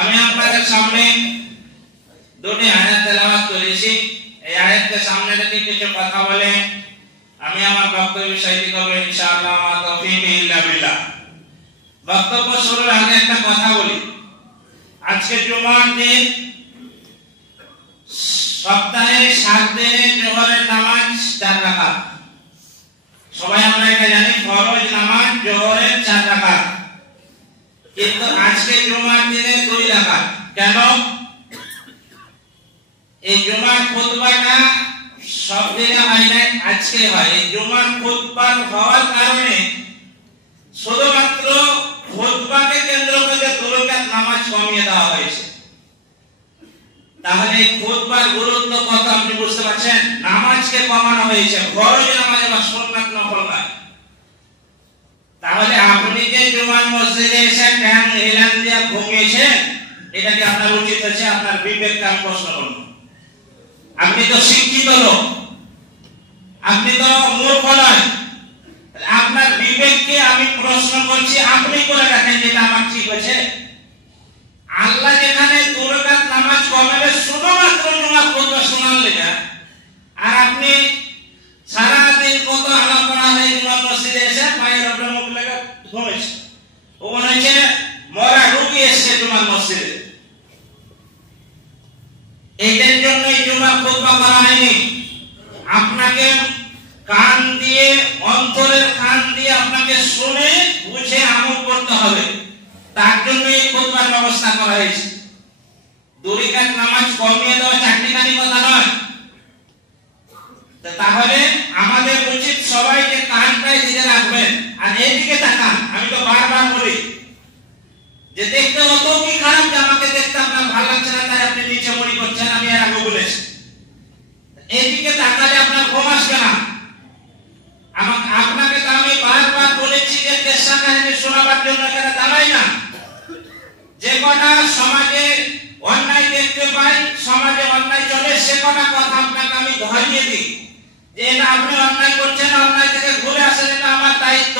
আমি আপনাদের সামনে দুটি আয়াত তেলাওয়াত করেছি। এই আয়াতকে সামনে রেখে কিছু কথা বলে আমি আমার বক্তব্য বিষয়টি করব ইনশাআল্লাহ। মা তৌফিক ইল্লা বিল্লাহ। বক্তব্য শুরুর আগে একটা কথা বলি। আজকে জুমার দিন, সপ্তাহে 7 দিনে জোহরের নামাজ 4 রাকাত। সবাই আমরা এটা জানি, ফরজ নামাজ জোহরের 4 রাকাত, কিন্তু আজকে জুমার দিনে 2 রাকাত। কেন? এই জুমার খুতবাটা সব দিনে হয় না, আজকে হয়। এই জুমার খুতবা হওয়ার কারণে শুধুমাত্র খুতবাকে কেন্দ্র করে 2 রাকাত নামাজ কমিয়ে দেওয়া হয়েছে। তাহলে এই খুতবার গুরুত্ব কত আপনি বুঝতে পারছেন? নামাজকে কমানো হয়েছে, ফরজ নামাজ বা সুন্নাত নফল নয়। তাহলে আপনি যে জুমার মসজিদে এসে ট্যাং এলান দিয়ে ঘুমিয়েছেন, এটা কি আপনার উচিত আছে? আপনার বিবেককে আমি প্রশ্ন করব। আপনি তো শিক্ষিত লোক, আপনি তো মূর্খ নয়। আপনার বিবেককে আমি প্রশ্ন করছি, আপনি করে রাখেন যেটা আমার ঠিক হয়েছে। আল্লাহ যেখানে 2 রাকাত নামাজ কমাবে শুধুমাত্র জুমার খুতবা শোনার লেগে, আর আপনি সারা দিন কত আলাপনা হয় জুমার মসজিদে এসে পায়ের উপরে মুখ লেগে ঘুমিয়েছে। ও মনে হচ্ছে মরা রুগী এসছে জুমার মসজিদে। এটার জন্য এই জুমার খুতবা করা হয়নি। আপনাকে কান দিয়ে, অন্তরের কান দিয়ে আপনাকে শুনে বুঝে আমল করতে হবে। তার জন্য এই খুতবার ব্যবস্থা করা হয়েছে। 2 রাকাত নামাজ কমিয়ে দেওয়া চাকরিখানি কথা নয়। তাহলে আমাদের উচিত সবাই যে কানটাই দিকে রাখবেন আর এইদিকে তাকান। আমি তো বারবার বলি যে দেখতে অত কি খারাপ যে আমাকে দেখতে আপনার ভালো লাগছে না, তাই আপনি নিচে মরি করছেন। আমি এর আগে বলেছি, এইদিকে তাকালে আপনার ঘুম আসবে না। আপনাকে তো আমি বারবার বলেছি যে কেসা কাহিনী শোনাবার জন্য এখানে দাঁড়াই না। যে কটা সমাজে অন্যায় দেখতে পাই, সমাজে অন্যায় চলে, সে কটা কথা আপনাকে আমি ধরিয়ে দিই যে এটা আপনি অন্যায় করছেন, অন্যায় থেকে ঘুরে আসেন, এটা আমার দায়িত্ব।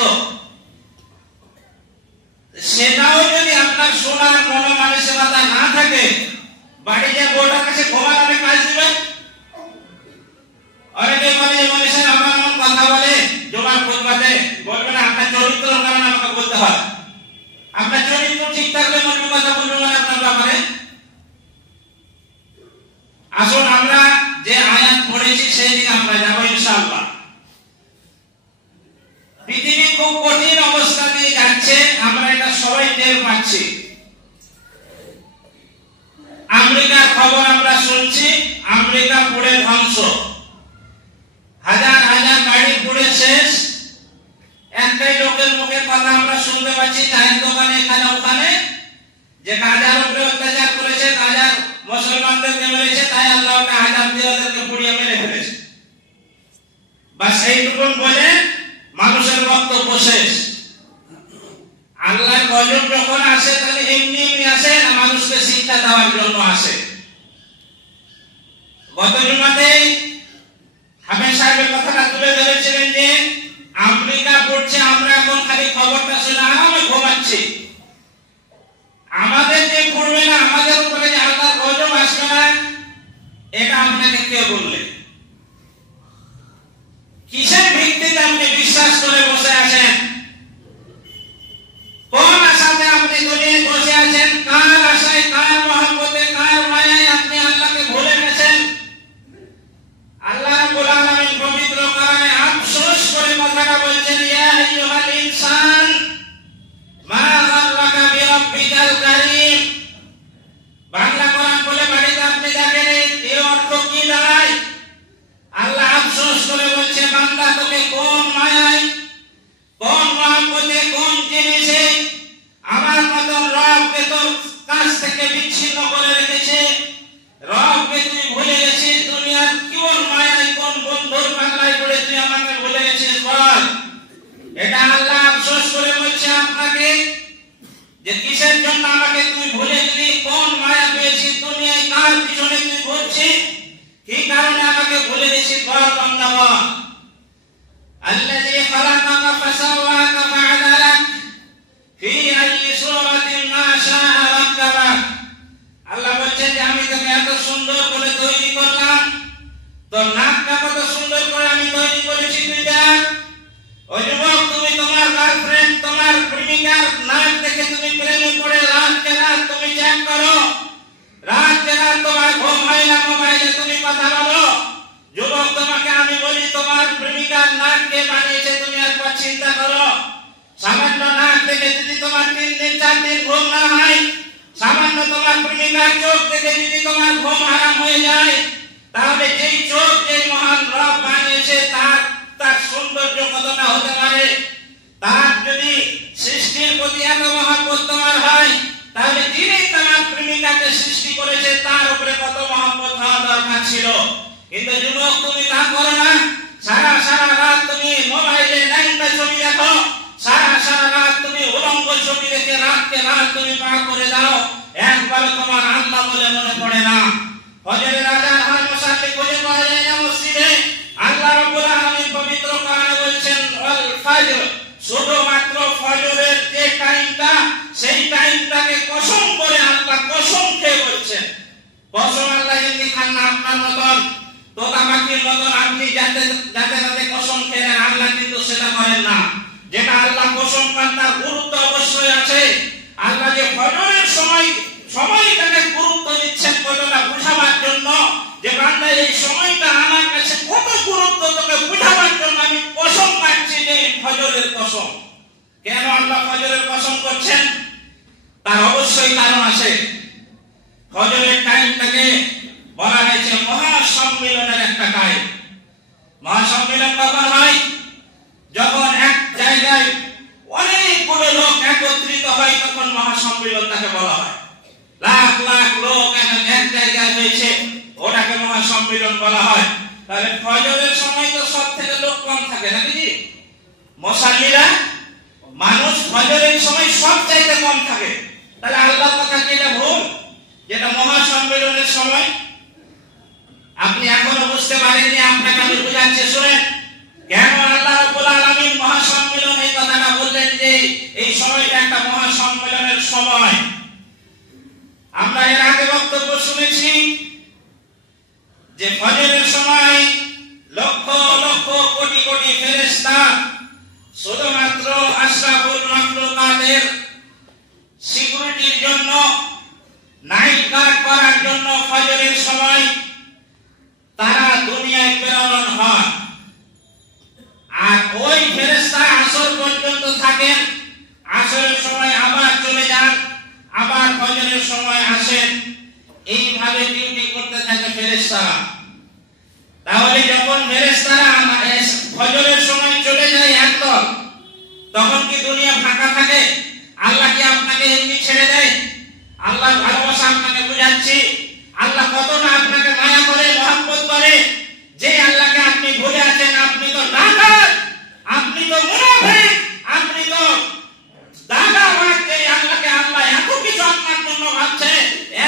সেটাও যদি আপনার শোনার মনোমানসিকতা না থাকে, বাড়ি যে বউটার কাছে ঘুমানোর কাজ দিবেন। অনেকে বলে মানুষের আমার এমন কথা বলে জুমার খুতবাতে, বলবেন আপনার চরিত্র কারণে আমাকে বলতে হয়। আপনার চরিত্র ঠিক থাকলে মনে কথা বলবেন মানে আপনার ব্যাপারে। আসুন আমরা যে আয়াত পড়েছি সেই দিকে আমরা যাবো ইনশাআল্লাহ। পৃথিবী খুব কঠিন অবস্থা দিয়ে যাচ্ছে, আমরা এটা সবাই টের পাচ্ছি। আমেরিকার খবর আমরা শুনছি, আমেরিকা পুড়ে ধ্বংস, হাজার হাজার গাড়ি পুড়ে শেষ। একটাই লোকের মুখে কথা আমরা শুনতে পাচ্ছি চায়ের দোকানে এখানে ওখানে, যে গাজার উপরে অত্যাচার করেছে, গাজার মুসলমানদেরকে মেরেছে, তাই আল্লাহ ওটা হাজার দিয়ে ওদেরকে পুড়িয়ে মেরে ফেলেছে। বা সেইটুকুন বলে মানুষের বক্তব্য শেষ। আল্লাহর গজব যখন আসে তাহলে এমনি এমনি আসে না, মানুষকে শিক্ষা দেওয়ার জন্য আসে। গত জুমাতে হাফেজ সাহেবের কথাটা তুলে ধরেছিলেন যে আমেরিকা পড়ছে, আমরা এখন খালি খবরটা শুনে আরামে ঘুমাচ্ছি। আমাদের যে পড়বে না, আমাদের উপরে যে আল্লাহর গজব আসবে না, এটা আপনাকে কে বললে? কিসের ভিত্তিতে আপনি বিশ্বাস করে বসে আছেন? কোন আশাতে আপনি দুনিয়ায় বসে আছেন? কার আশায়, কার মহব্বতে, কার মায়ায় আপনি আল্লাহকে ভুলে গেছেন? আল্লাহ রাব্বুল আলামিন পবিত্র কোরআনে আফসোস করে কথাটা বলছেন, ইয়া আইয়ুহাল ইনসান মা গাররাকা বিরাব্বিকাল কারীম। বাংলা কোরআন বলে বাড়িতে আপনি দেখেন এর অর্থ কি দাঁড়ায়? আল্লাহ আফসোস করে বলছে, বান্দা তোকে কোন মায়ায়, কোন মহব্বতে, কোন জিনিসে আমার মত রবকে তোর কাছ থেকে বিচ্ছিন্ন করে রেখেছে। রবকে তুই ভুলে গেছিস, দুনিয়ার কোন মায়ায়, কোন বন্ধুর পাল্লায় পড়ে তুই আমাকে ভুলে গেছিস বল। এটা আল্লাহ আফসোস করে বলছে আপনাকে যে কিসের জন্য আমাকে তুই ভুলে গেলি, কোন মায়া পেয়েছিস দুনিয়ায়, কার পিছনে তুই ঘুরছিস, কি কারণে আমাকে ভুলে গেছিস বল বান্দা বল। আল্লাযী খালাকাকা ফাসাওয়াকা ফাআদালাক ফি আইয়ি সূরাতিন মা শাআ রাক্কাবাক। তোর নাকটা কত সুন্দর করে আমি তৈরি করেছি, তুই দেখ। ওই যুবক, তুমি তোমার গার্লফ্রেন্ড, তোমার প্রেমিকার নাক দেখে তুমি প্রেমে পড়ে রাতকে রাত তুমি চ্যাট করো, রাতকে রাত তোমার ঘুম হয় না, মোবাইলে তুমি কথা বলো। যুবক, তোমাকে আমি বলি, তোমার প্রেমিকার নাক কে বানিয়েছে তুমি একবার চিন্তা করো। সামান্য নাক দেখে যদি তোমার 3 দিন 4 দিন ঘুম না হয়, সামান্য তোমার প্রেমিকার চোখ দেখে যদি তোমার ঘুম হারাম হয়ে যায়, তাহলে যেই চোখ যেই মহান রব বানিয়েছে তার সৌন্দর্য কতটা হতে পারে। তার যদি সৃষ্টির প্রতি এত মহব্বত তোমার হয়, তাহলে যিনি তোমার প্রেমিকাকে সৃষ্টি করেছে তার উপরে কত মহব্বত হওয়া দরকার ছিল। কিন্তু যুবক, তুমি তা করো না। সারা রাত তুমি মোবাইলে নাইনটা ছবি দেখো, সারা রাত তুমি উলঙ্গ ছবি দেখে রাতকে রাত তুমি পার করে দাও। একবার তোমার আল্লাহ বলে মনে পড়ে না। ফজরের আযান হয়, মুসাল্লি খুঁজে পাওয়া যায় না মসজিদে। আল্লাহ রাব্বুল আলামিন পবিত্র কোরআনে বলছেন ওয়াল ফাজর, শুধুমাত্র ফজরের যে টাইমটা, সেই টাইমটাকে কসম করে আল্লাহ কসম খেয়ে বলছেন। কসম আল্লাহ এমনি খান না, আপনার মতন তোতামাকির মতন আপনি যাতে কসম খেলেন, আল্লাহ কিন্তু সেটা করেন না। যেটা আল্লাহ কসম খান তার গুরুত্ব অবশ্যই আছে। আল্লাহ যে ফজরের সময়টাকে গুরুত্ব দিচ্ছেন কতটা বুঝাবার জন্য, যে বান্দা এই সময়টা আমার কাছে কত গুরুত্ব তোকে বুঝাবার জন্য আমি কসম কাটছি যে ফজরের কসম। কেন আল্লাহ ফজরের কসম করছেন? তার অবশ্যই কারণ আছে। ফজরের টাইমটাকে বলা হয়েছে মহাসম্মেলনের একটা টাইম। মহাসম্মেলন কখন হয়? যখন এক জায়গায় অনেকগুলো লোক একত্রিত হয়, তখন মহাসম্মেলন তাকে বলা হয়। লাখ লাখ লোক এক জায়গায় হয়েছে, ওটাকে মহাসম্মেলন বলা হয়। তাহলে ফজরের সময় তো সব থেকে লোক কম থাকে নাকি? মুসাল্লিরা মানুষ ফজরের সময় সব চাইতে কম থাকে। তাহলে আল্লাহর কথা কি এটা ভুল? যেটা মহাসম্মেলনের সময় আপনি এখনো বুঝতে পারেননি, আপনাকে আমি বুঝাচ্ছি, শুনেন। কেন আল্লাহ রাব্বুল আলামিন মহাসম্মেলন এই কথাটা বললেন যে এই সময়টা একটা মহাসম্মেলনের সময়? আমরা এর আগে বক্তব্য শুনেছি যে ফজরের সময় লক্ষ লক্ষ কোটি কোটি ফেরেশতা শুধুমাত্র আশরাফুল মাখলুকাতের সিকিউরিটির জন্য, নাইট গার্ড করার জন্য ফজরের সময় তারা দুনিয়ায় প্রেরণ হয়। আর ওই ফেরেশতা আসর পর্যন্ত থাকেন, আসরের সময় আবার চলে যান, আবার ফজরের সময় আসেন। এইভাবে ডিউটি করতে থাকে ফেরেশতারা। তাহলে যখন ফেরেশতারা ফজরের সময় চলে যায় একদল, তখন কি দুনিয়া ফাঁকা থাকে? আল্লাহ কি আপনাকে এমনি ছেড়ে দেয়? আল্লাহর ভালোবাসা আপনাকে বুঝাচ্ছি। আল্লাহ কতটা আপনাকে মায়া করে, মহব্বত করে, যে আল্লাহকে আপনি ভুলে আছেন। আপনি তো ডাকাত, আপনি তো মুনাফিক, আপনি তো দাগাবাজ। এই আল্লাহকে আল্লাহ এত কিছু আপনার জন্য ভাবছে,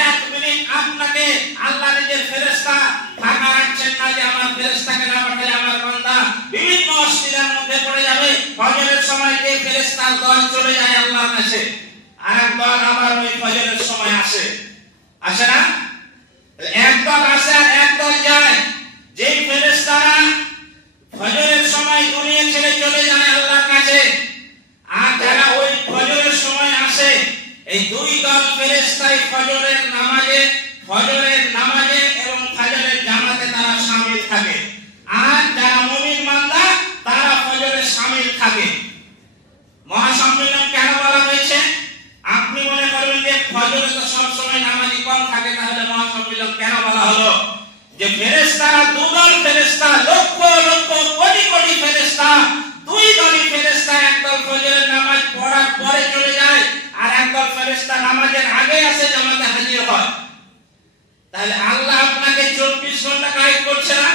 1 মিনিট আপনাকে আল্লাহ নিজের ফেরেশতা ফাঁকা রাখছেন না, যে আমার ফেরেশতাকে না পাঠালে আমার বান্দা বিভিন্ন অস্থিরতার মধ্যে পড়ে যাবে। ফজরের সময় যে ফেরেশতার দল চলে যায় আল্লাহর কাছে, আর একদল আবার ওই ফজরের সময় আসে না? একদল আসে আর একদল যায়। যেই ফেরেশতারা ফজরের সময় দুনিয়া ছেড়ে চলে যায় আল্লাহর কাছে, আর যারা ওই ফজরের সময় আসে, এই দুই দল ফেরেশতাই ফজরের নামাজে এবং ফজরের জামাতে তারা শামিল থাকে। আর যারা মুমিন বান্দা তারা ফজরে শামিল থাকে। মহাসম্মেলন কেন বলা হয়েছে? আপনি মনে করবেন যে ফজরে তো সব সময় নামাজি কম থাকে, তাহলে মহাসম্মেলন কেন বলা হলো? যে ফেরেশতারা দুদল ফেরেশতা, লক্ষ লক্ষ কোটি কোটি ফেরেশতা, দুই দলই ফেরেশতা। একদল ফজরের নামাজ পড়ার পরে চলে যায়, আর একদল ফেরেশতা নামাজের আগে আসে, জামাতে হাজির হয়। তাহলে আল্লাহ আপনাকে 24 ঘন্টা গাইড করছে না?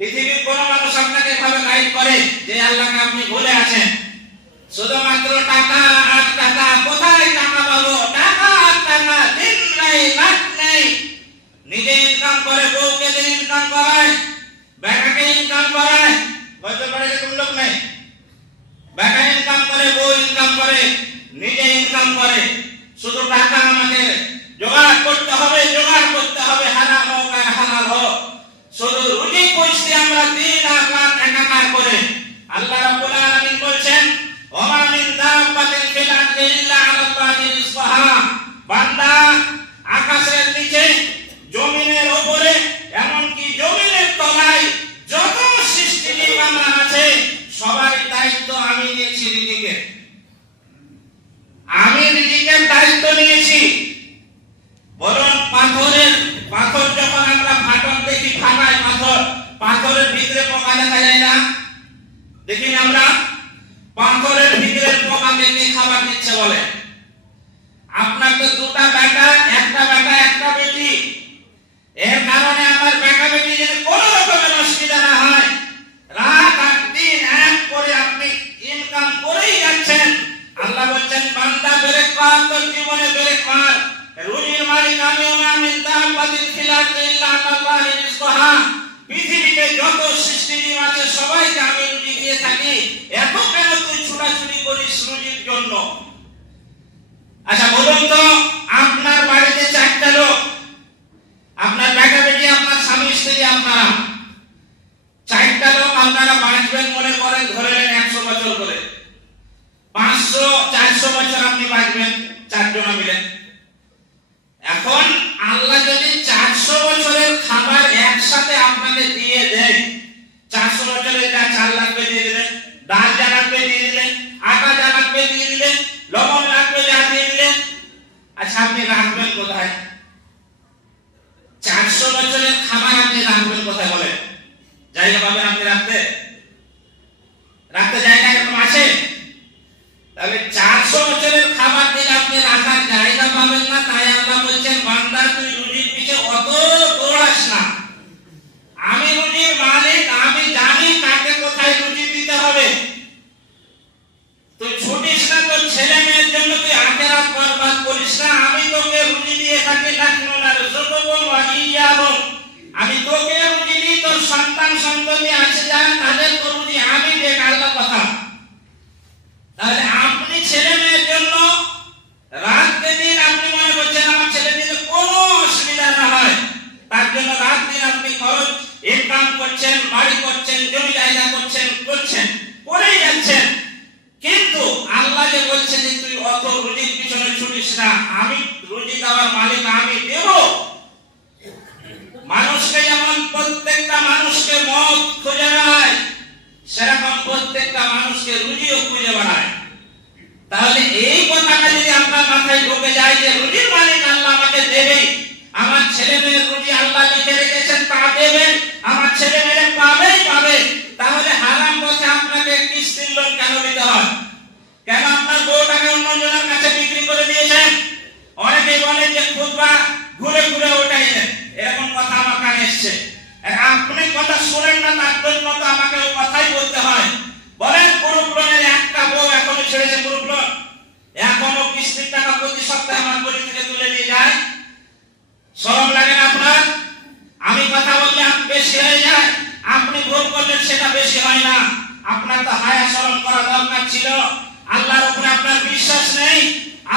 পৃথিবীর কোন মানুষ আপনাকে এভাবে গাইড করে যে আল্লাহকে আপনি ভুলে আছেন? শুধুমাত্র টাকা আর টাকা। কোথায় টাকা পাবো? টাকা আর টাকা, দিন নাই রাত নেই। নিজে ইনকাম করে, বউকে দিয়ে ইনকাম করায়, বেটাকে ইনকাম করায়। হয়তো বাড়িতে এরকম লোক নেই? বেটা ইনকাম করে, বউ ইনকাম করে, নিজে ইনকাম করে, শুধু টাকা পাথর যখন আমরা ফাটল দেখি, ফাটায় পাথর, পাথরের ভিতরে পোকা দেখা যায় না? দেখি আমরা পাথরের ভিতরে পোকাকে কে খাবার দিচ্ছে বলে? আপনার তো দুটা বেটা, একটা বেটা একটা বেটি, এর কারণে আমার বেটা বেটি যেন কোনো রকমের অসুবিধা না হয়, রাত আর দিন এক করে আপনি ইনকাম করেই যাচ্ছেন। আল্লাহ বলছেন বান্দা ব্রেক কর, তোর জীবনে ব্রেক কর, রুজির মালিক আমি, ওয়া মিন দাব্বাতিন ফিল আরদি ইল্লা আল্লাহি রিজকুহা, পৃথিবীতে যত সৃষ্টিজীব আছে সবাইকে আমি রুজি দিয়ে থাকি, এত কেন তুই ছোটাছুটি করিস রুজির জন্য? আচ্ছা বলুন তো, আপনার বাড়িতে 4টা লোক, আপনার বেটা বেটি, আপনার স্বামী স্ত্রী, আপনারা 4টা লোক, আপনারা বাঁচবেন মনে করেন, ধরে নেন 100 বছর করে, 500-400 বছর আপনি বাঁচবেন 4 জন মিলে। এখন আল্লাহ যদি 400 বছরের খাবার একসাথে আপনাকে দিয়ে দেয়, 400 বছরের যা চাল লাগবে দিয়ে দিলেন, ডাল যা লাগবে দিয়ে দিলেন, আটা যা লাগবে দিয়ে দিলেন, লবণ লাগবে যা দিয়ে দিলেন, আচ্ছা আপনি রাখবেন কোথায়? 400 বছরের খাবার আপনি রাখবেন কোথায় বলেন? জায়গা পাবেন আপনি রাখতে? রাখতে জায়গা এরকম আছে? তাহলে 400 বছরের খাবার দিলে আপনি রাখার জায়গা পাবেন না। তাই আল্লাহ বলছেন বান্দা তুই রুজির পিছে অত দৌড়াস না, আমি রুজির মালিক, আমি জানি কাকে কোথায় রুজি দিতে হবে। তুই ছুটিস না তোর ছেলে মেয়ের জন্য, তুই আখিরাত বরবাদ করিস না। আমি তোকে রুজি দিয়ে থাকি, আমি তোকে রুজি দিই, তোর সন্তান সন্ততি আছে যারা তাদের তো রুজি আমি দেখ, আল্লাহ কথা। তাহলে আপনি ছেলে মেয়ের জন্য রাত দিন আপনি মনে করছেন আমার ছেলে দিলে কোনো অসুবিধা না হয়, তার জন্য রাত দিন আপনি খরচ ইনকাম করছেন, বাড়ি করছেন, জমি জায়গা করছেন, করেই যাচ্ছেন। কিন্তু আল্লাহ যে বলছে যে তুই অত রুজির পিছনে ছুটিস না, আমি রুজি দেওয়ার মালিক, আমি দেব। মানুষকে যেমন প্রত্যেকটা মানুষকে মত খুঁজে বেড়ায়, সেরকম প্রত্যেকটা মানুষকে রুজিও খুঁজে বেড়ায়। তাহলে এই কথাটা যদি আপনার মাথায় ঢুকে যায় যে রুজির মালিক আল্লাহ আমাকে দেবে, আমার ছেলে মেয়ের রুজি আল্লাহ লিখে রেখেছেন তা দেবেন, আমার ছেলে মেয়ে পাবে, তাহলে হারাম পথে আপনাকে কিস্তির লোন কেন দিতে হয়? কেন আপনার বউটাকে অন্যজনের কাছে বিক্রি করে দিয়েছেন? অনেকেই বলেন যে খুতবা ঘুরে ঘুরে ওটাই, এরকম কথা আমার কানে এসছে। আপনি কথা শুনেন না, তার জন্য তো আমাকে ওই কথাই বলতে হয়। বলেন গ্রুপ লোনের একটা বউ এখনো ছেড়েছে, গ্রুপ লোন এখনো কিস্তির টাকা প্রতি সপ্তাহে আমার বাড়ি থেকে তুলে নিয়ে যায়। শরম লাগে না আপনার? আমি কথা বললে বেশি হয়ে যায়, আপনি ভুল করলেন সেটা বেশি হয় না। আপনার তো হায়া শরম করা দরকার ছিল। আল্লাহর উপরে আপনার বিশ্বাস নেই।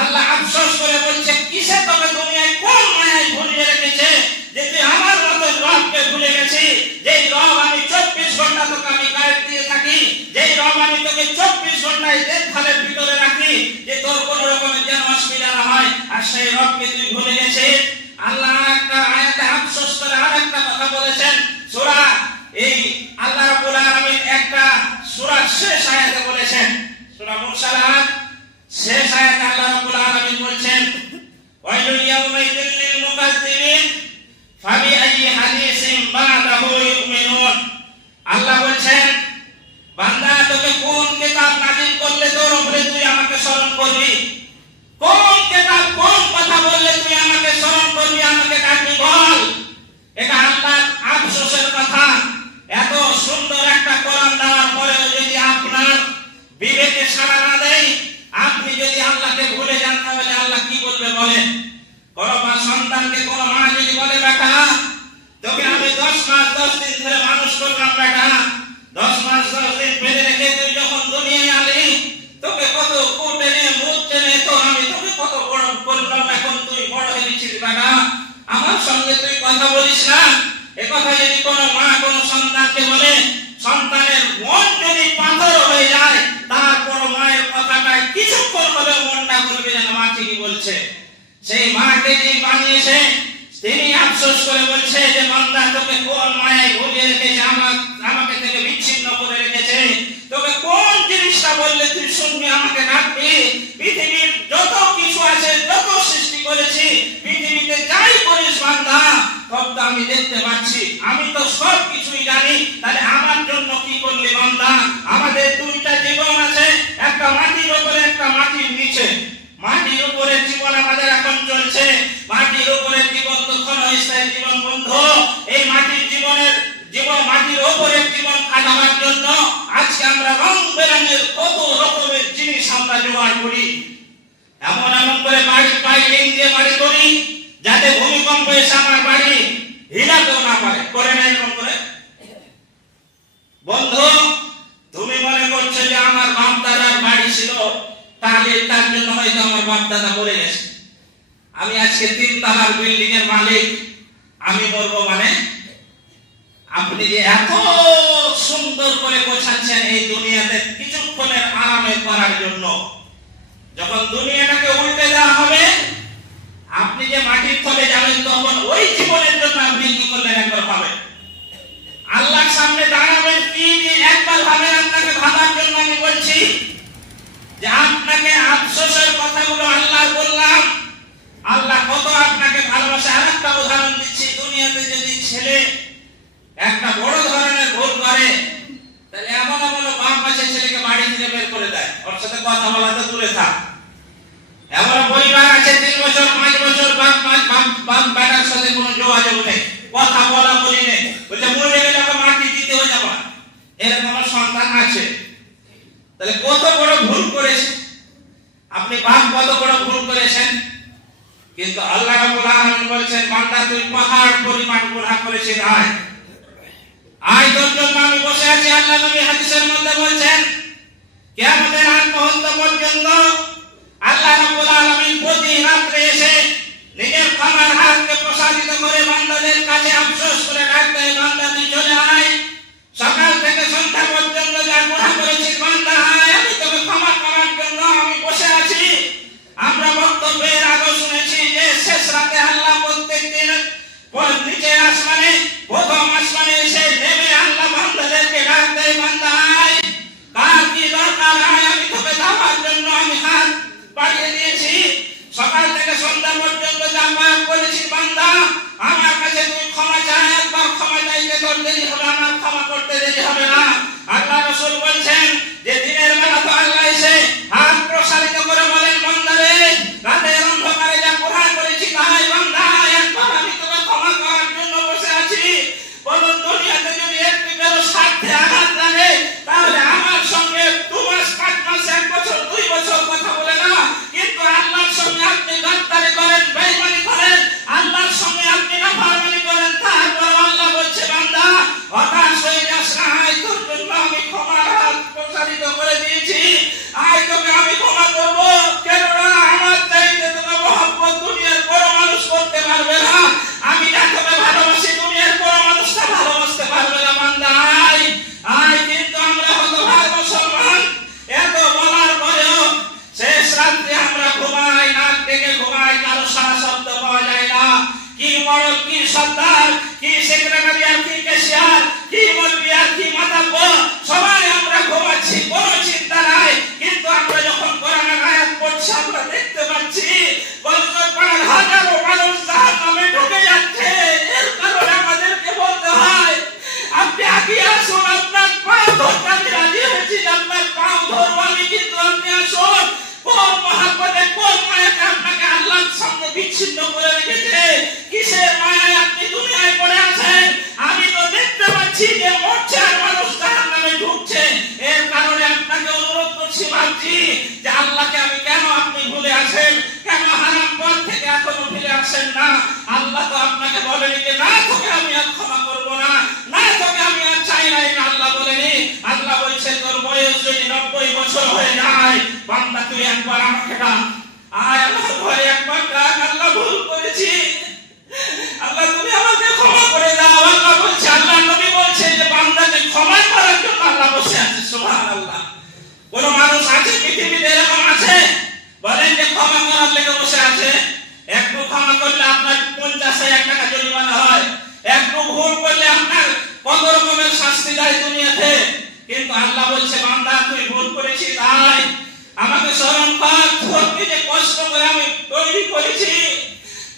আল্লাহ আফসোস করে বলছে কিসে তোকে দুনিয়ায় কোন মায়ায় ভুলিয়ে রেখেছে যে তুই আমার মতো রবকে ভুলে গেছি। যেই রব আমি 24 ঘন্টা তোকে আমি গাইড দিয়ে থাকি, যেই রব আমি তোকে 24 ঘন্টায় দেখভালের ভিতরে রাখি যে তোর কোনো রকমের যেন অসুবিধা না হয়, আর সেই রবকে তুই ভুলে গেছিস। আল্লাহ একটা আয়াতে আফসোস করে আরেকটা কথা বলেছেন। সূরা এই আল্লাহ রাব্বুল আলামিন একটা সূরার শেষ আয়াতে বলেছেন, সূরা মুরসালাত শেষ আয়াতে আল্লাহ রাব্বুল আলামিন বলছেন ওয়াইলুল ইয়াউমাইযিল লিল মুকাজ্জিবিন ফাবিআইয়ি হাদিসিন বাদাহু ইউমিনুন। আল্লাহ বলছেন বান্দা তোকে কোন কিতাব নাযিল করলে তোর উপরে তুই আমাকে স্মরণ করবি? কোন কিতাব কোন কথা বললে তুই আমাকে স্মরণ করবি, আমাকে ডাকবি বল। এটা আল্লাহর আফসোসের কথা। এত সুন্দর একটা কোরআন দেওয়ার পরেও যদি আপনার বিবেকে সাড়া না দেয়, আপনি যদি আল্লাহকে ভুলে যান, তাহলে আল্লাহ কি বলবে বলেন? কোন সন্তানকে কোন মা যদি বলে বেটা তোকে আমি 10 মাস 10 দিন ধরে মানুষ করলাম, বেটা 10 মাস 10 দিন ফেলে রেখে তুই যখন দুনিয়ায় আলি তোকে কত কোটে নে মুখতে নে, তো আমি তোকে কত বড় করলাম, এখন তুই বড় হয়ে গেছিস বেটা, আমার সঙ্গে তুই কথা বলিস না। এ কথা যদি কোনো মা কোনো সন্তানকে বলে, সন্তানের মন যদি পাথর হয়ে যায়, তারপর মায়ের কথাটায় কিছুক্ষণ হলে মনটা বলবে যেন মা ঠিকই বলছে। সেই মাকে যে বানিয়েছে তিনি আফসোস করে বলছে যে বান্দা তোকে কোন মায়ায় ভুলিয়ে রেখেছে, আমাকে থেকে বিচ্ছিন্ন করে রেখেছে। তোকে কোন জিনিসটা বললে তুই শুনবি, আমাকে ডাকবি। পৃথিবীর যত কিছু আছে, যত সৃষ্টি করেছি, পৃথিবীতে যাই করিস বান্দা, আমি দেখতে পাচ্ছি, আমি তো সব কিছুই জানি, তাহলে আমার জন্য কি করলি বান্দা? আমাদের দুইটা জীবন আছে, একটা মাটির উপরে, একটা মাটির নিচে। মাটির উপরে জীবন আমাদের এখন চলছে, মাটির উপরে জীবন তো ক্ষণস্থায়ী জীবন বন্ধু। এই মাটির মাটির উপরে জীবন কাটাবার জন্য আজকে আমরা রং বেরঙের কত রকমের জিনিস আমরা জোগাড় করি। এমন এমন করে বাড়ি পাইলিং দিয়ে বাড়ি করি যাতে ভূমিকম্প এসে আমার বাড়ি হিলাতেও না পারে। করে না এরকম করে? বন্ধু, তুমি মনে করছো যে আমার বাপ দাদার বাড়ি ছিল, তাহলে তার জন্য হয়তো আমার বাপ দাদা মরে গেছে। আমি আজকে 3 তলার বিল্ডিং এর মালিক, আমি মরবো মানে? আপনি যে এত সুন্দর করে গোছাচ্ছেন এই দুনিয়াতে কিছুক্ষণের আরামে করার জন্য, যখন দুনিয়াটাকে উল্টে দেওয়া হবে, আপনি যে মাটির তলে যাবেন, তখন ওই জীবনের জন্য আপনি কি করলেন একবার ভাবেন। আল্লাহর সামনে দাঁড়াবেন কি একবার ভাবেন। আপনাকে ভাবার জন্য আমি বলছি যে আপনাকে আফসোসের কথাগুলো আল্লাহ বললাম, আল্লাহ কত আপনাকে ভালোবাসে। আর একটা উদাহরণ দিচ্ছি, দুনিয়াতে যদি ছেলে একটা বড় ধরনের ভুল করে, তাহলে এমন এমন বাপ আছে ছেলেকে বাড়ি থেকে বের করে দেয়, ওর সাথে কথা বলা তো দূরে থাক। এমন পরিবার আছে 3 বছর 5 বছর বাপ বেটার সাথে কোনো যোগাযোগ নেই, কথা বলা বলি নেই, বলছে মরে গেলে ওকে মাটি দিতেও যাব না, এরকম সন্তান আছে। তাহলে কত বড় ভুল করেছে আপনি, বাপ কত বড় ভুল করেছেন। কিন্তু আল্লাহ রাব্বুল আলামিন বলেছেন, বান্দা তুই পাহাড় পরিমাণ গুনাহ করেছিস, আয় তোর জন্য আমি বসে আছি। আল্লাহ নবী হাদিসের মধ্যে বলেছেন, কিয়ামতের আগ মুহূর্ত পর্যন্ত আল্লাহ রাব্বুল আলামিন প্রতি রাত্রে এসে নিজের ক্ষমার হাতকে প্রসারিত করে বান্দাদের কাছে আফসোস করে ডাকতে, বান্দা তুই চলে আয়, সকাল থেকে সন্ধ্যা পর্যন্ত যা গুনাহ করেছিস বান্দা আয়, আমি তোকে ক্ষমা করার জন্য আমি বসে আছি। আমরা বক্তব্যের আগে শুনেছি যে শেষ রাতে আল্লাহ প্রত্যেকদিন নিচে আসমানে, প্রথম আসমানে এসে নেমে আল্লাহ বান্দাদেরকে ডাকতে, বান্দা আয়, কার কি দরকার আয়, আমি তোকে দেওয়ার জন্য আমি হাত বাড়িয়ে দিয়েছি। সকাল থেকে সন্ধ্যা পর্যন্ত যা পাপ করেছি বান্দা, আমার কাছে তুই ক্ষমা চা, একবার ক্ষমা চাইতে তোর দেরি হবে, আমার ক্ষমা করতে দেরি হবে না। আল্লাহ রাসূল বলছেন যে দিনের বেলা তো আল্লাহ এসে হাত প্রসারিত করে বলেন, বান্দা রে, রাতের অন্ধকারে যা গুনাহ করেছি তাই বান্দা একবার আমি তোকে ক্ষমা করার জন্য বসে আছি। বলুন, দুনিয়াতে যদি একটু কেন স্বার্থে আঘাত লাগে, তাহলে আমার সঙ্গে 2 মাস 5 মাস 1 বছর 2 বছর কথা বলে না, কিন্তু আল্লাহর সঙ্গে আপনি গাদ্দারি করেন, বেঈমানি করেন, আল্লাহর সঙ্গে আপনি নাফরমানি করেন, তারপর আল্লাহ বলছে, বান্দা হতাশ হয়ে যাস না, আয় তোর জন্য আমি ক্ষমার হাত প্রসারিত করে দিয়েছি, আয় তোকে আমি ক্ষমা করব। কেননা আমার চাইতে তোকে মহব্বত দুনিয়ার বড় মানুষ করতে পারবে না, আমি যা তোকে ভালোবাসি দুনিয়ার বড় মানুষটা ভালোবাসতে পারবে না, বান্দা আয় আয়। কিন্তু আমরা হতভাগ মুসলমান, এত বলার পরেও শেষ রাত্রে আমরা ঘুমাই, নাক ডেকে ঘুমাই, কারো সারা শব্দ পাওয়া যায় না। কি মডেল, কি সর্দার, কি সেক্রেটারি আর কি ক্যাশিয়ার, কি মৌলবি আর কি মাতাব্বর, সবাই আমরা ঘুমাচ্ছি, কোনো চিন্তা নাই। কিন্তু আমরা যখন কোরআনের আয়াত পড়ছি, আমরা দেখতে পাচ্ছি পাড়ার হাজারো মানুষ জাহান্নামে ঢুকে যাচ্ছে। এর কারণে আমাদেরকে বলতে হয়, আপনি আগে আসুন, আপনার পাও ধরতে আমি রাজি হয়েছি, আপনার পাও ধরবো আমি, কিন্তু আপনি আসুন। কোন মহাব্বতে, কোন মায়াতে আপনাকে আল্লাহর সামনে বিচ্ছিন্ন করে রেখেছে? কিসের মায়ায় আপনি দুনিয়ায় পড়ে আছেন? আমি তো দেখতে পাচ্ছি যে মরছে আর মানুষ জাহান্নামে ঢুকছে। এর কারণে আপনাকে অনুরোধ করছি, ভাবছি যে আল্লাহকে আমি কেন আপনি ভুলে আসেন, কেন হারাম পথ থেকে এখনো ফিরে আসেন না? আল্লাহ তো আপনাকে বলেনি যে না তোকে আমি আর ক্ষমা করবো না, না তোকে আমি আর চাই নাই না, আল্লাহ বলেনি। আল্লাহ বলছে তোর বয়স যদি 90 বছর হয়ে যায়, বান্দা তুই একবার আমাকে ডাক, আয় আল্লাহর ঘরে একবার ডাক, আল্লাহ ভুল করেছি, আল্লাহ তুমি আমাকে ক্ষমা করে দাও। আল্লাহ বলছে, আল্লাহ নবী বলছে যে বান্দাকে ক্ষমা করার জন্য আল্লাহ বসে আছে। সুবহানাল্লাহ। কোন মানুষ আছে পৃথিবীতে এরকম আছে বলেন যে ক্ষমা করার লেগে বসে আছে? একটু ক্ষমা করলে আপনার 50,000 টাকা জরিমানা হয়, একটু ভুল করলে আপনার কত রকমের শাস্তি দেয় দুনিয়াতে। কিন্তু আল্লাহ বলছে, বান্দা তুই ভুল করেছিস, তাই আমাকে স্মরণ কর, তোকে যে কষ্ট করে আমি তৈরি করেছি,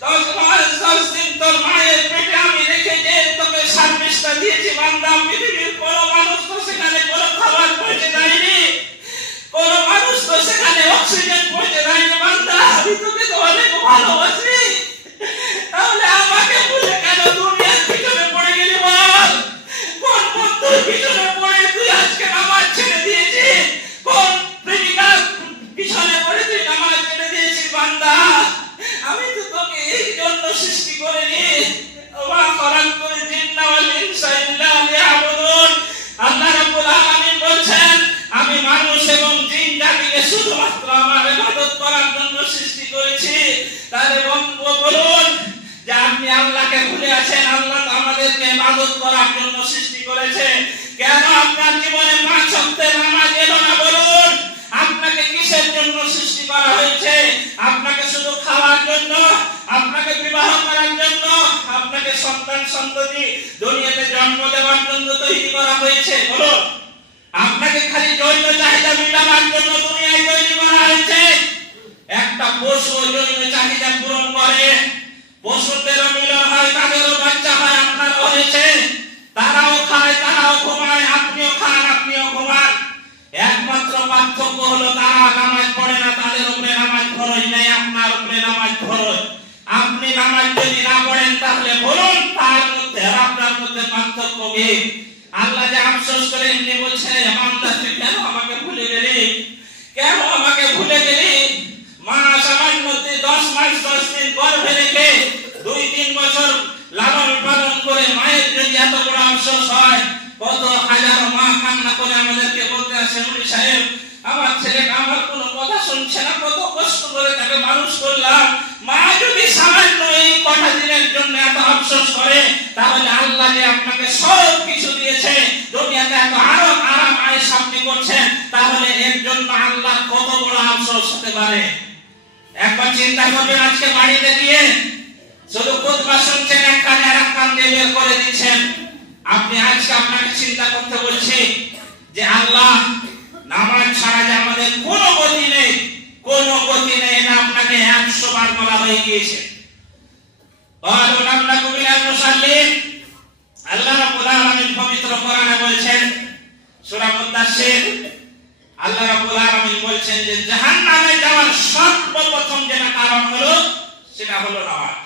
10 দিন তোর মায়ের পেটে আমি রেখে ইবাদত করার জন্য সৃষ্টি করেছে। কেন আপনার জীবনে 5 ওয়াক্তের নামাজ এলো না বলুন? আপনাকে কিসের জন্য সৃষ্টি করা হয়েছে? আপনাকে শুধু খাওয়ার জন্য, আপনাকে বিবাহ করার জন্য, আপনাকে সন্তান সন্ততি দুনিয়াতে জন্ম দেওয়ার জন্য তৈরি করা হয়েছে বলুন? আপনাকে খালি জৈব চাহিদা মেটানোর জন্য দুনিয়ায় তৈরি করা হয়েছে? একটা পশু জৈব চাহিদা পূরণ করে, পশুদেরও মিলন হয়, তাদেরও বাচ্চা হয়, আপনারও হয়েছে। তারাও খায়, তারাও ঘুমায়, আপনিও খান, আপনিও ঘুমান। একমাত্র পার্থক্য হলো তারা নামাজ পড়ে না, তাদের উপরে নামাজ ফরজ নেই, আপনার উপরে নামাজ ফরজ। আপনি নামাজ যদি না পড়েন তাহলে বলুন তার মধ্যে আর আপনার মধ্যে পার্থক্য কি? আল্লাহ যে আফসোস করে এমনি বলছে, বান্দা তুই কেন আমাকে ভুলে গেলি? কেন আমাকে ভুলে গেলি? মা আমার মধ্যে 10 মাস 10 দিন গর্ভে রেখে 2-3 বছর লালন পালন করে মায়ের যদি এত বড় আফসোস হয়, কত হাজার মা কান্না করে আমাদেরকে বলতে আসে, মুনি সাহেব আমার ছেলেটা আমার কোনো কথা শুনছে না, কত কষ্ট করে তাকে মানুষ করলাম। মা যদি সামান্য এই কটা দিনের জন্য এত আফসোস করে, তাহলে আল্লাহ যে আপনাকে সব কিছু দিয়েছে, দুনিয়াতে এত আরাম আয়েশ আপনি করছেন, তাহলে এর জন্য আল্লাহ কত বড় আফসোস হতে পারে? একবার চিন্তা করবেন। আজকে বাড়িতে গিয়ে শুধু খুতবা শুনছেন, এক কানে আর এক কান দিয়ে বের করে দিচ্ছেন। আপনি আজকে আপনাকে চিন্তা করতে বলছি যে আল্লাহ নামাজ ছাড়া যে আমাদের কোনো গতি নেই, কোনো গতি নেই, এটা আপনাকে 100 বার বলা হয়ে গিয়েছে। আল্লাহ রাব্বুল আলামিন পবিত্র কোরআনে বলছেন, সূরা মুদাসসির, আল্লাহ রাব্বুল আলামিন বলছেন যে জাহান্নামে যাওয়ার সর্বপ্রথম যেটা কারণ হলো সেটা হলো নামাজ।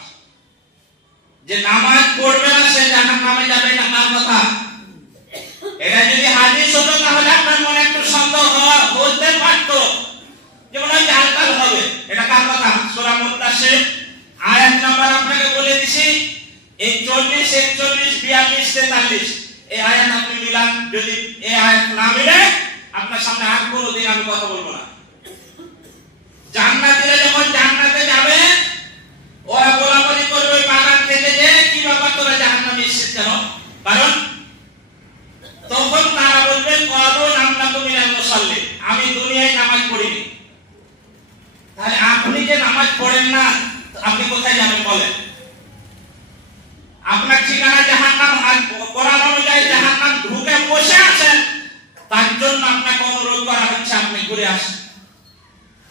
যে নামাজ পড়বে না সে জাহান্নামে যাবে, না কার কথা? এটা যদি হাদিস হতো তাহলে আপনার মনে একটু সন্দেহ হতে পারত, যেমন ওই আলকাল হবে। এটা কার কথা? সূরা মুদাসসির আয়াত নাম্বার আপনাকে বলে দিছি, এই 40, 41, 42, 43 এই আয়াত আপনি মিলান। যদি এই আয়াত না মিলে আপনার সামনে আর কোনোদিন আমি কথা বলবো না। জান্নাতীরা যখন জান্নাতে যাবে, ওরা বলাবলি করবে ওই বাগান থেকে যে কি ব্যাপার তোরা জাহান্নামে এসেছিস কেন? কারণ তখন তারা বলবে কদন আমনাকুম মিনাল মুসাল্লিন, আমি দুনিয়ায় নামাজ পড়িনি। তাহলে আপনি যে নামাজ পড়েন না, আপনি কোথায় যাবেন বলেন? আপনার ঠিকানা জাহান্নাম, আর কোরআন অনুযায়ী জাহান্নাম ঢুকে বসে আছেন, তার জন্য আপনাকে অনুরোধ করা হচ্ছে আপনি ঘুরে আসেন।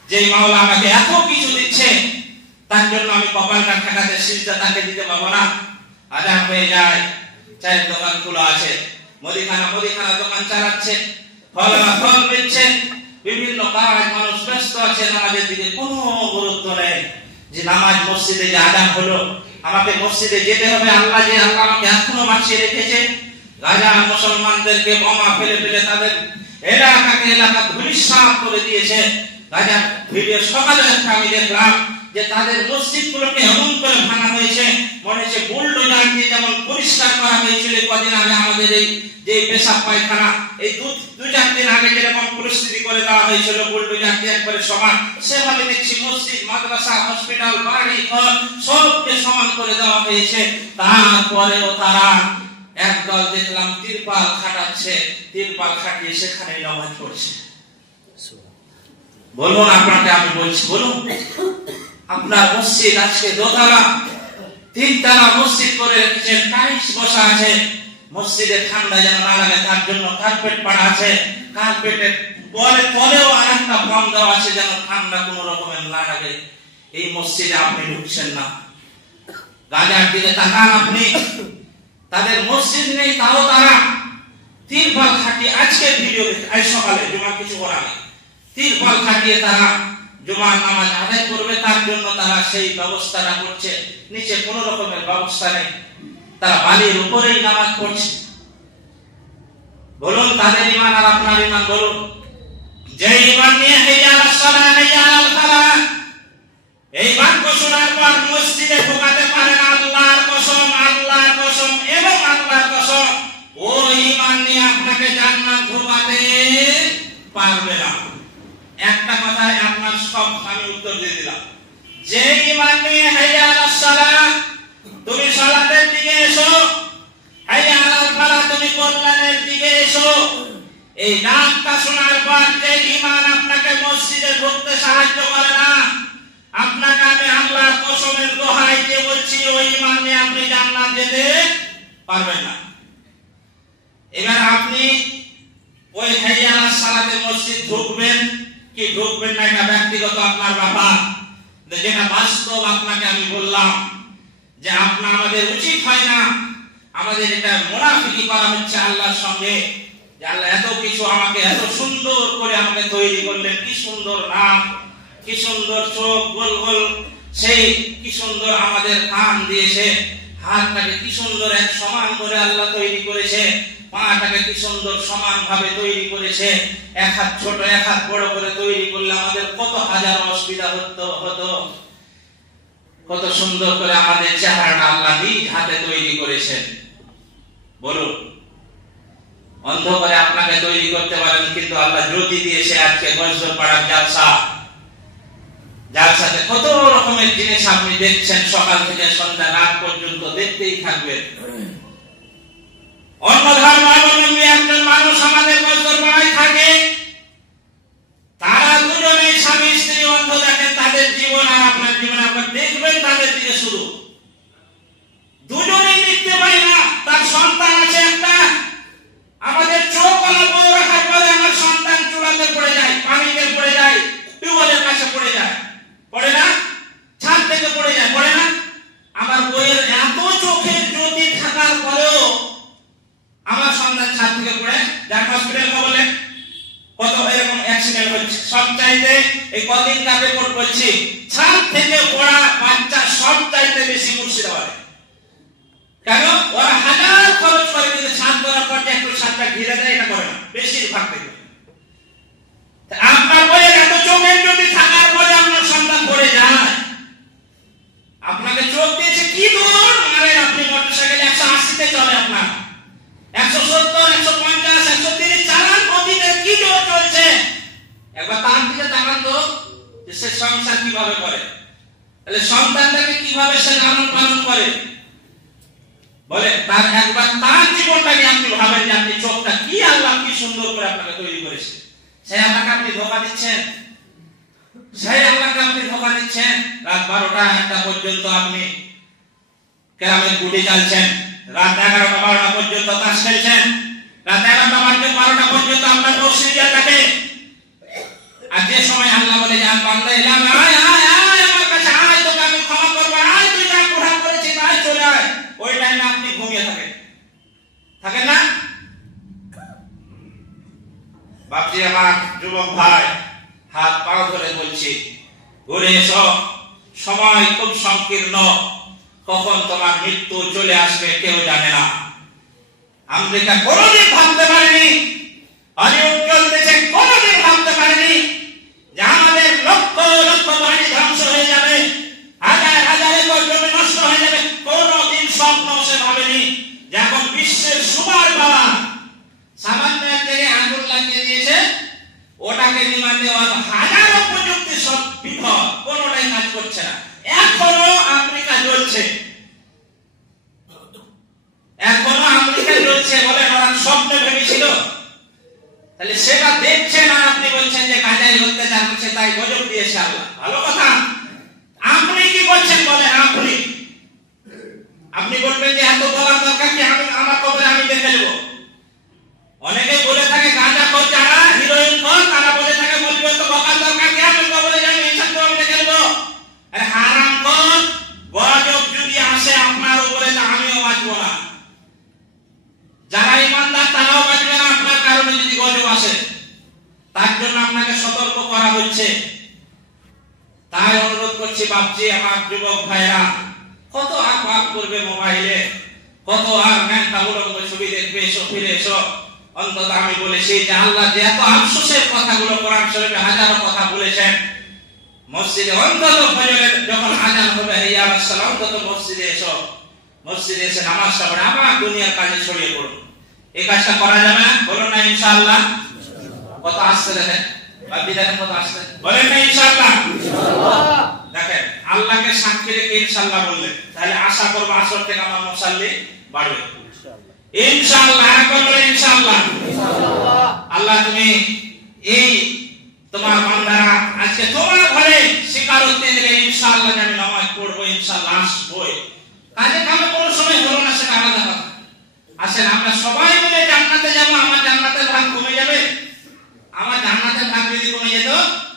যে মাওলা আমাকে এত কিছু দিচ্ছে, তার জন্য আমি কপালটা ঠেকাতে সিজদা তাকে দিতে পারবো না। আজান হয়ে যায়, চায়ের দোকান খোলা আছে, মুদিখানা দোকান চালাচ্ছে, ফল বেচছে, বিভিন্ন কাজ, মানুষ ব্যস্ত আছে, নামাজের দিকে কোনো গুরুত্ব নেই। যে নামাজ মসজিদে যে আজান হলো, আমাকে মসজিদে যেতে হবে। আল্লাহ আমাকে এখনো বাঁচিয়ে রেখেছে। গাজা মুসলমানদেরকে বোমা ফেলে ফেলে তাদের এলাকা ধূলিসাৎ করে দিয়েছে। গাজা ভিডিও সকালে আমি দেখলাম যে তাদের মসজিদগুলোকে এমন করে ভাঙা হয়েছে, মনে হচ্ছে বুলডোজার দিয়ে যেমন পরিষ্কার করা হয়েছিল কদিন আগে আমাদের এই যে পেশাব পায়খানা, এই 2-4 দিন আগে যেরকম পরিস্থিতি করে দেওয়া হয়েছিল বুলডোজার দিয়ে একবারে সমান, সেভাবে দেখছি মসজিদ, মাদ্রাসা, হসপিটাল, বাড়ি ঘর সবকে সমান করে দেওয়া হয়েছে। তারপরেও তারা একদল দেখলাম তিরপাল খাটাচ্ছে, তিরপাল খাটিয়ে সেখানে নামাজ পড়ছে। বলুন, আপনাকে আমি বলছি, বলুন আপনার মসজিদ আজকে 2 তলা 3 তলা মসজিদ করে রেখেছেন, টাইলস বসা আছে, মসজিদে ঠান্ডা যেন না লাগে তার জন্য কার্পেট পাড়া আছে, কার্পেটের পরেও আর একটা ফর্ম দেওয়া আছে যেন ঠান্ডা কোনো রকমের না লাগে। এই মসজিদে আপনি ঢুকছেন না। গাজার দিকে তাকান আপনি, তাদের মসজিদ নেই, তাও তারা তিরপাল খাটিয়ে, আজকে ভিডিও আজ সকালে জুমা কিছু করা নেই, তিরপাল খাটিয়ে তারা জুমার নামাজ আদায় করবে, তার জন্য তারা সেই ব্যবস্থাটা করছে। নিচে কোনো রকমের ব্যবস্থা নেই, তারা বালির উপরেই নামাজ পড়ছে। বলুন তাদের ঈমান আর আপনার ঈমান, বলুন। যে ঈমান নিয়ে হাইয়া আলাস সালাহ হাইয়া আলাল ফালাহ, এই বাক্য শোনার পর মসজিদে ঢোকাতে পারেন, আল্লাহর কসম, আল্লাহর কসম এবং আল্লাহর কসম, ওই ঈমান নিয়ে আপনাকে জান্নাত ঢোকাতে পারবে না। একটা কথায় আপনার সব আমি উত্তর দিয়ে দিলাম। যে ঈমান নিয়ে হাইয়া আলাস সালাহ, তুমি সালাতের দিকে এসো, এসো। এই ডাকটা শোনার পর যে ঈমান আপনাকে মসজিদে ঢুকতে সাহায্য করে না, আপনাকে আমি আল্লাহর কসমের দোহাই দিয়ে বলছি, ওই ঈমান নিয়ে আপনি জান্নাত যেতে পারবেন না। এবার আপনি ওই হাইয়া আলাস সালাতে মসজিদ ঢুকবেন কি ঢুকবেন না, এটা ব্যক্তিগত আপনার ব্যাপার। যেটা বাস্তব আপনাকে আমি বললাম যে আমাদের উচিত হয় না, আমাদের এটা মুনাফিকি করা হচ্ছে আল্লাহর সঙ্গে, যে আল্লাহ এত কিছু আমাকে এত সুন্দর করে আমাকে তৈরি করলেন, কি সুন্দর নাম, কি সুন্দর চোখ গোল গোল, সেই কি সুন্দর আমাদের কান দিয়েছে, হাতটাকে কি সুন্দর এক সমান করে আল্লাহ তৈরি করেছে, পাটাকে কি সুন্দর সমান ভাবে তৈরি করেছে, এক হাত ছোট এক হাত বড় করে তৈরি করলে আমাদের কত হাজার অসুবিধা হতো। কত সুন্দর করে আমাদের চেহারাটা আল্লাহ নিজ হাতে তৈরি করেছেন। বলুন, অন্ধ করে আপনাকে তৈরি করতে পারেন, কিন্তু আল্লাহ জ্যোতি দিয়েছে আজকে গজর পাড়ার জালসাতে কত রকমের জিনিস আপনি দেখছেন, সকাল থেকে সন্ধ্যা রাত পর্যন্ত দেখতেই থাকবেন। অন্য ধর্মাবলম্বী একজন মানুষ আমাদের গজর পাড়ায় থাকে, তারা দুজনেই স্বামী স্ত্রী অন্ধ, দেখেন তাদের জীবন আর আপনার জীবন আপনার দেখবেন তাদের দিকে, শুধু দুজনেই দেখতে পাই না। তার সন্তান আছে একটা, আমাদের চোখ বউ রাখার পরে আমার সন্তান চুলাতে পড়ে যায়, পানিতে পড়ে যায়, টিউবওয়েলের কাছে পড়ে যায়, পড়ে না, ছাদ থেকে পড়ে যায়, পড়ে না। আমার বইয়ের এত চোখের জ্যোতি থাকার পরেও আমার সন্তান ছাদ থেকে পড়ে যায়, হসপিটাল বলে কত এরকম অ্যাক্সিডেন্ট হচ্ছে। সব চাইতে এই কদিন কাকে রিপোর্ট করছি, ছাদ থেকে পড়া বাচ্চা সব চাইতে বেশি মুর্শিদাবাদে। কেন? ওরা হাজার খরচ করে, কিন্তু ছাদ করার পর একটু ছাদটা ঘিরে দেয়, এটা করে না বেশিরভাগ থেকে। আপনার বইয়ের এত চোখের জ্যোতি থাকার পরে আপনার সন্তান পড়ে যায়, আপনাকে চোখ দিয়েছে কি দূর, আরে আপনি মোটরসাইকেল 180-তে চলে, আপনার 170, 150, 130 চালান, গতিতে কি জোর চলছে। একবার তার দিকে তাকান তো, যে সে সংসার কিভাবে করে, তাহলে সন্তানটাকে কিভাবে সে লালন পালন করে, বলে তার একবার তার জীবনটাকে আপনি ভাবেন যে আপনি চোখটা কি আল্লাহ কি সুন্দর করে আপনাকে তৈরি করেছে। সেই আল্লাহকে আপনি ধোঁকা দিচ্ছেন, সেই আল্লাহকে আপনি ধোঁকা দিচ্ছেন। রাত 12টা 1টা পর্যন্ত আপনি কেরামের গুটি চালছেন, রাত 11টা 12টা পর্যন্ত তাস খেলছেন, রাত 11টা 12টা পর্যন্ত আপনার মসজিদে থাকে। আর যে সময় আল্লাহ বলে যে বান্দা এলাম, আয় আয় আয় আমার কাছে আয়, তোকে আমি ক্ষমা করব, আয় তুই যা গুনাহ করেছিস আয় চলে আয়, ওই টাইমে আপনি ঘুমিয়ে থাকেন না। বাপজি আমার, যুবক ভাই, হাত পা ধরে বলছি, ঘুরে এসো, সময় খুব সংকীর্ণ, কখন তোমার মৃত্যু চলে আসবে কেউ জানে না। আমেরিকা কোনোদিন ভাবতে পারেনি, উজ্জ্বল দেশে কোনোদিন ভাবতে পারেনি যে আমাদের লক্ষ লক্ষ বাড়ি ধ্বংস হয়ে যাবে, হাজার হাজার একর জমি নষ্ট হয়ে যাবে। কোনোদিন স্বপ্ন সে ভাবেনি যে এখন বিশ্বের সুপার পাওয়ার সামান্য এক জায়গায় আঙুল লাগিয়ে দিয়েছে, ওটাকে নির্মাণ দেওয়ার হাজারো প্রযুক্তি সব বিফল, কোনোটাই কাজ করছে না। এখনো আমেরিকা জ্বলছে, এখনো আমেরিকা জ্বলছে, বলে ওরা স্বপ্নে ভেবেছিল। তাহলে সেটা দেখছেন আর আপনি বলছেন যে গাজায় অত্যাচার হচ্ছে তাই গজব দিয়েছে আল্লাহ। ভালো কথা। আপনি কি বলছেন বলেন? আপনি বলবেন যে এত বলার দরকার কি, আমি আমার কবরে আমি দেখে নেব। অনেকে বলে থাকে গাঁজা খোর যারা, হিরোইন খোর, তারা বলে থাকে বলবে তো বকার দরকার কি, আমি কবরে যাই এইসব তো আমি দেখে নেব। আরে হারাম খোর, গজব যদি আসে আপনার উপরে তা আমিও বাঁচবো না, যারা ইমানদার তারাও বাঁচবে না আপনার কারণে যদি গজব আসে। তার জন্য আপনাকে সতর্ক করা হচ্ছে। তাই অনুরোধ করছি বাপজি আমার, যুবক ভাইরা, কত আর পাপ করবে মোবাইলে, কত আর ন্যাংটা উলঙ্গ ছবি দেখবে, এসো ফিরে এসো। অন্তত আমি বলেছি যে আল্লাহ যে এত আফসোসের কথাগুলো কোরআন শরীফে হাজারো কথা বলেছেন, মসজিদে অন্তত ফজরে যখন আযান হবে ইয়া রাসূলুল্লাহ, অন্তত মসজিদে এসো, মসজিদে এসে নামাজটা পড়ে আমার দুনিয়ার কাজে ছড়িয়ে পড়ুন। এই কাজটা করা যাবে না? বলুন না ইনশাআল্লাহ। কত আসছে দেখেন, বাপজি দেখেন কত আসছে, বলেন না ইনশাআল্লাহ। দেখেন আল্লাহকে সাক্ষী রেখে ইনশাআল্লাহ বললেন, তাহলে আশা করব আসর থেকে আমার মুসাল্লি বাড়বে ইনশাআল্লাহ। এখন বলে ইনশাআল্লাহ। আল্লাহ তুমি এই তোমার বান্দারা আজকে তোমার ঘরে স্বীকারোক্তি দিলে ইনশাআল্লাহ আমি নামাজ পড়বো, ইনশাআল্লাহ আসবই। কাজে কামে কোনো সময় হলো না, সেটা আলাদা কথা। আসেন আমরা সবাই মিলে জান্নাতে যাব। আমার জান্নাতের ভাগ কমে যাবে? আমার জান্নাতের ভাগ যদি কমে যেত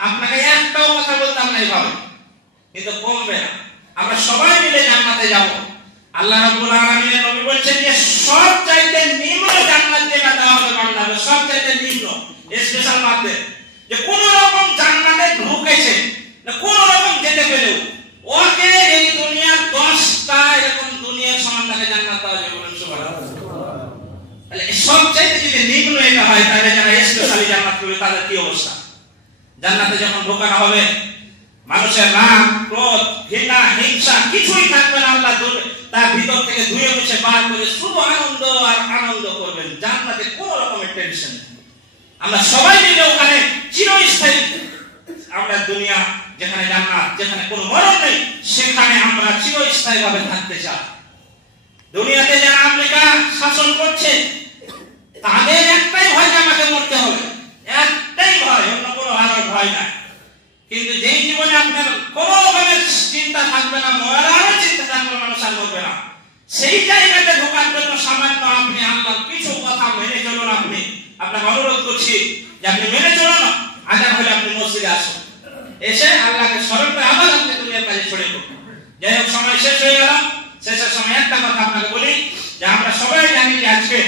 আপনাকে একটাও কথা বলতাম না এইভাবে, কিন্তু কমবে না। আমরা সবাই মিলে জান্নাতে যাব। আল্লাহ রাব্বুল আলামিনের নবী বলছেন যে সব চাইতে নিম্ন জান্নাত যেটা দেওয়া হবে বান্দাকে, সব চাইতে নিম্ন স্পেশাল মাধ্যমে, যে কোন রকম জান্নাতে ঢুকেছে না, কোন রকম যেতে পেলেও ওকে এই দুনিয়ার 10টা এরকম দুনিয়ার সমান তাকে জান্নাত দেওয়া যাবে। বলুন সুবহানাল্লাহ। তাহলে সব চাইতে যদি নিম্ন এটা হয়, তাহলে যারা স্পেশালি জান্নাত পাবে তাদের কি অবস্থা? জান্নাতে যখন ঢোকানো হবে মানুষের রাগ, ক্রোধ, ঘৃণা, হিংসা কিছুই থাকবে না। আল্লাহ তার ভিতর থেকে ধুয়ে মুছে বার করে শুধু আনন্দ আর আনন্দ করবেন। জান্নাতে কোনো রকমের টেনশন নেই। আমরা সবাই মিলে ওখানে চিরস্থায়ী, আমরা দুনিয়া যেখানে জান্নাত, যেখানে কোনো মরণ নেই, সেখানে আমরা চিরস্থায়ী ভাবে থাকতে চাই। দুনিয়াতে যারা আমেরিকা শাসন করছে তাদের একটাই ভয়, আমাকে মরতে হবে, একটাই ভয়, অন্য কোনো ভয় নাই। কিন্তু যেই জীবনে আপনার কোনো রকমের চিন্তা থাকবে না, মরারও চিন্তা থাকবে, মানুষ আর মরবে না, সেই জায়গাতে ঢোকার জন্য সামান্য আপনি আল্লাহর কিছু কথা মেনে চলুন। আপনি আপনাকে অনুরোধ করছি যে আপনি মেনে চলুন। আজান হলে আপনি মসজিদে আসুন, এসে আল্লাহকে স্মরণ করে আবার আপনি দুনিয়ার কাজে ছড়ে পড়ুন। যাই হোক, সময় শেষ হয়ে গেল। শেষের সময় একটা কথা আপনাকে বলি যে আমরা সবাই জানি যে আজকে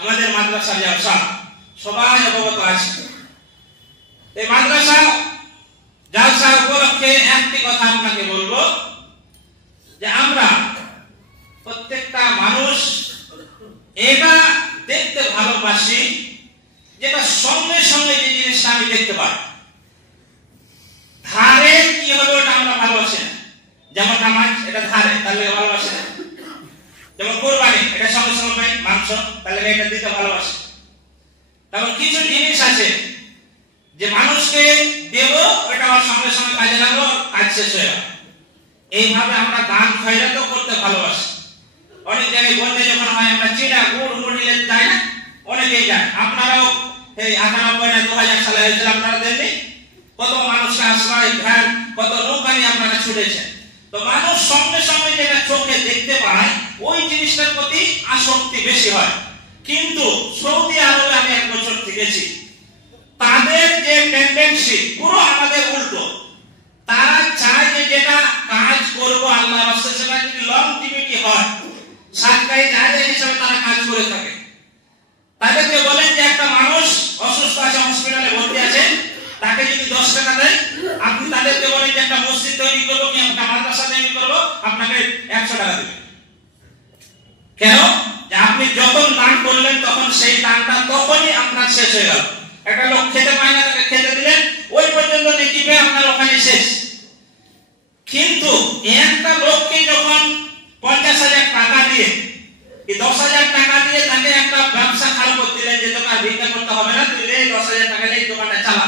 আমাদের মাদ্রাসা জালসা সবাই অবগত আছে। এই মাদ্রাসা জালসা উপলক্ষে একটি কথা আপনাকে বলবো যে আমরা প্রত্যেকটা মানুষ এটা দেখতে ভালোবাসি যেটা সঙ্গে সঙ্গে যে জিনিসটা আমি দেখতে পাই। ধারে কি হবে ওটা আমরা ভালোবাসি না। যেমন নামাজ, এটা ধারে, তাহলে ভালোবাসি না। যেমন কুরবানি, এটা সঙ্গে সঙ্গে পাই মাংস, তাহলে এটা দিতে ভালোবাসি। তেমন কিছু জিনিস আছে যে মানুষকে দেব, ওটা আমার সঙ্গে সঙ্গে কাজে লাগলো, কাজ শেষ হয়ে গেল। এইভাবে আমরা দান খয়রাত করতে ভালোবাসি। অনেক জায়গায় বলতে যখন হয় আমরা চিড়া গুড় মুড়িলে যাই না, অনেকেই যায়। আপনারাও এই 98 না 2000 সালে হয়েছিল, আপনারা দেননি? কত মানুষকে আশ্রয়, ধ্যান, কত নৌকানি আপনারা ছুটেছেন। তো মানুষ সঙ্গে সঙ্গে যেটা চোখে দেখতে পায় ওই জিনিসটার প্রতি আসক্তি বেশি হয়। কিন্তু সৌদি আরবে আমি 1 বছর থেকেছি, তাদের যে টেন্ডেন্সি পুরো আমাদের উল্টো। তারা চায় যে যেটা কাজ করবো আল্লাহর রাস্তায় সেটা যদি লংজিভিটি হয়, সরকারি জায়গা হিসেবে তারা কাজ করে থাকে। তাদেরকে বলেন যে একটা মানুষ অসুস্থ আছে, হসপিটালে ভর্তি আছে, তাকে যদি 10 টাকা দেয়, আপনি তাদেরকে বলেন যে একটা মসজিদ তৈরি করবো কি একটা মাদ্রাসা তৈরি করবো, আপনাকে 100 টাকা দেবে। কেন? যে আপনি যখন দান করলেন তখন সেই দানটা তখনই আপনার শেষ হয়ে গেল। একটা লোক খেতে পায় না, তাকে খেতে দিলেন, ওই পর্যন্ত নেকি পেয়ে আপনার ওখানে শেষ। কিন্তু একটা লোককে যখন 50,000 টাকা দিয়ে, 10,000 টাকা দিয়ে তাকে একটা ব্যবসা খারাপ করে দিলেন যে তোকে ভিক্ষা করতে হবে না, তুই এই 10,000 টাকা দিয়ে দোকানটা চালা,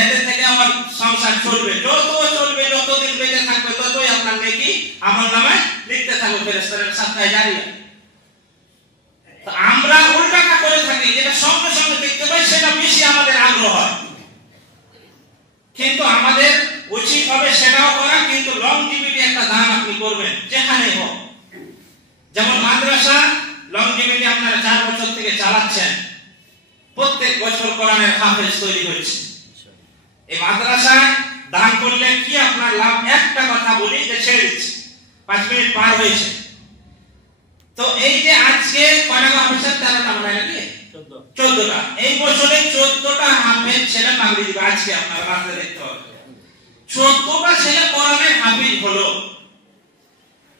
এতে থেকে আমার সংসার চলবে, যত চলবে, যতদিন বেঁচে থাকবে ততই আপনার নেকি আমার নামে লিখতে থাকবে ফেরেশতাদের সাথে জারিয়া। তো আমরা উল্টাটা করে থাকি, যেটা সঙ্গে সঙ্গে দেখতে পাই সেটা বেশি আমাদের আগ্রহ হয়। কিন্তু আমাদের উচিত হবে সেটাও করা, কিন্তু লংজিভিটি একটা দান আপনি করবেন যেখানে হোক। যেমন মাদ্রাসা লংজিভিটি আপনারা 4 বছর থেকে চালাচ্ছেন, প্রত্যেক বছর কোরআনের হাফেজ তৈরি হচ্ছে। এই মাদ্রাসায় দান করলে কি আপনার লাভ, একটা কথা বলি যে ছেড়ে দিচ্ছি, 5 মিনিট পার হয়েছে। তো এই যে আজকে কয়টা হাফেজ, 13টা মনে হয় নাকি 14টা, এই বছরে 14টা হাফেজ ছেলে মাগরিব দিবে। আজকে আপনারা রাতে দেখতে পাবেন 14টা ছেলে কোরআনের হাফেজ হলো।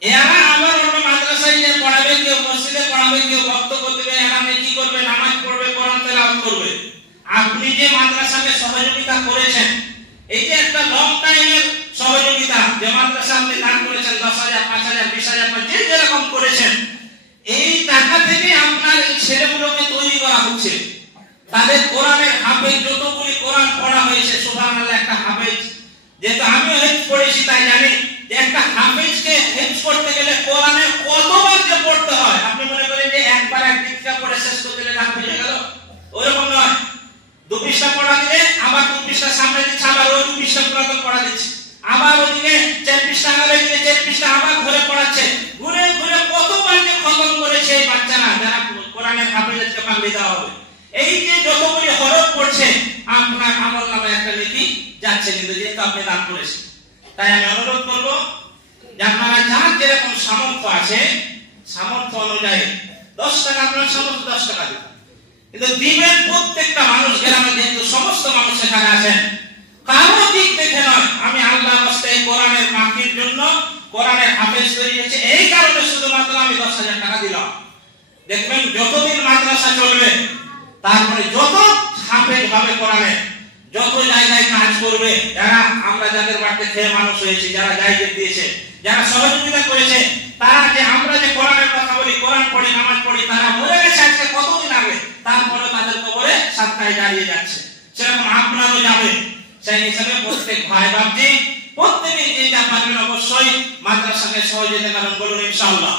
এরা আবার অন্য মাদ্রাসায় যে পড়াবে, কেউ মসজিদে পড়াবে, কেউ বক্তব্য দেবে, এরা কি করবে, নামাজ পড়বে, কোরআন তেলাওয়াত করবে। আপনি যে মাদ্রাসাকে সহযোগিতা করেছেন, এই যে একটা লং টাইমের সহযোগিতা, যে মাদ্রাসা আপনি দান করেছেন 10,000, 5,000, 20,000, যে যেরকম করেছেন, এই টাকা থেকে আপনার এই ছেলেগুলোকে তৈরি করা হচ্ছে। তাদের কোরআনের হাফেজ, যতগুলি কোরআন পড়া হয়েছে, সুবহানাল্লাহ, একটা হাফেজ, যেহেতু আমিও হেফজ পড়েছি তাই জানি যে একটা হাফেজকে হেফজ করতে গেলে কোরআনের কতবার যে পড়তে হয়। আপনি মনে করেন যে একবারে যাচ্ছে, কিন্তু যেহেতু আপনি দান করেছেন, তাই আমি অনুরোধ করবো যে আপনারা যার যেরকম সামর্থ্য আছে সামর্থ্য অনুযায়ী 10 টাকা আপনার সামর্থ্য 10 টাকা দিন, কিন্তু দিবেন প্রত্যেকটা মানুষ গ্রামে, যেহেতু সমস্ত মানুষ এখানে আছেন, কারো দিক দেখে নয়। আমি আল্লাহর রাস্তায় কোরআনের মাহফিলের জন্য কোরআনের হাফেজ তৈরি হয়েছে, এই কারণে শুধুমাত্র আমি 10,000 টাকা দিলাম। দেখবেন যতদিন মাদ্রাসা চলবে, তারপরে যত হাফেজ ভাবে কোরআনে যত জায়গায় কাজ করবে, যারা আমরা যাদের বাড়িতে খেয়ে মানুষ হয়েছে, যারা জায়গা দিয়েছে, যারা সহযোগিতা করেছে, তারা যে আমরা যে কোরআনের কথা বলি, কোরআন পড়ি, নামাজ পড়ি, তারা মরে গেছে আজকে কতদিন আগে, তারপরে তাদের কবরে সাতটায় দাঁড়িয়ে যাচ্ছে, সেরকম আপনারও যাবে। সেই হিসাবে প্রত্যেক ভাই বাবজি প্রত্যেকে যে যা পারবেন অবশ্যই মাদ্রাসাকে সহযোগিতা করেন, বলুন ইনশাআল্লাহ।